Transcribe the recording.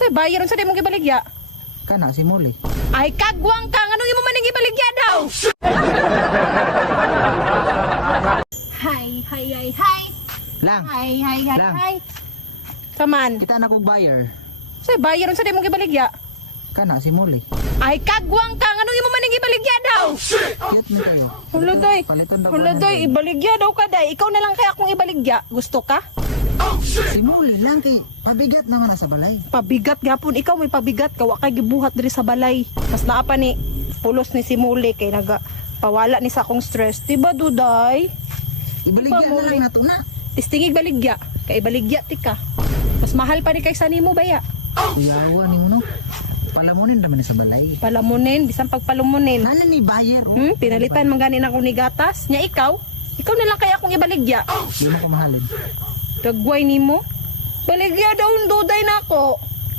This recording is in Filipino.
Sa bayaron sa dimong ibaligya. Kana si Muli. Ay kagwang ka nganong imo maning ibaligya daw. Hi. Lang. Hi. Lang. Saman. Kita na kog buyer. Sa bayaron sa dimong ibaligya. Kana si Muli. Ay kagwang ka nganong imo maning ibaligya daw. Cute mo kayo. Huluday. Palitan daw. Huluday ibaligya daw ka day. Ikaw na lang kaya akong ibaligya. Gusto ka? Si Muli lang kay pabigat naman na sa balay. Pabigat gapon ikaw may pabigat ka wa kay gibuhat diri sa balay. Mas naa pa ni pulos ni si Muli kay naga pawala ni sa akong stress. Diba duday? Ibaligya Diba, na lang nato na. Tistingig baligya. Kay baligya ti ka. Mas mahal pa ni kaysa nimo baya. Yawa ning no. Palamunin naman sa balay. Palamunin bisan pagpalumunin. Nana ni buyer. Pinalitan man gani na akong ni gatas. Nya ikaw na lang kaya akong ibaligya. Di mo ko mahalin. Dagway nimo. Baligya daw duday na ako.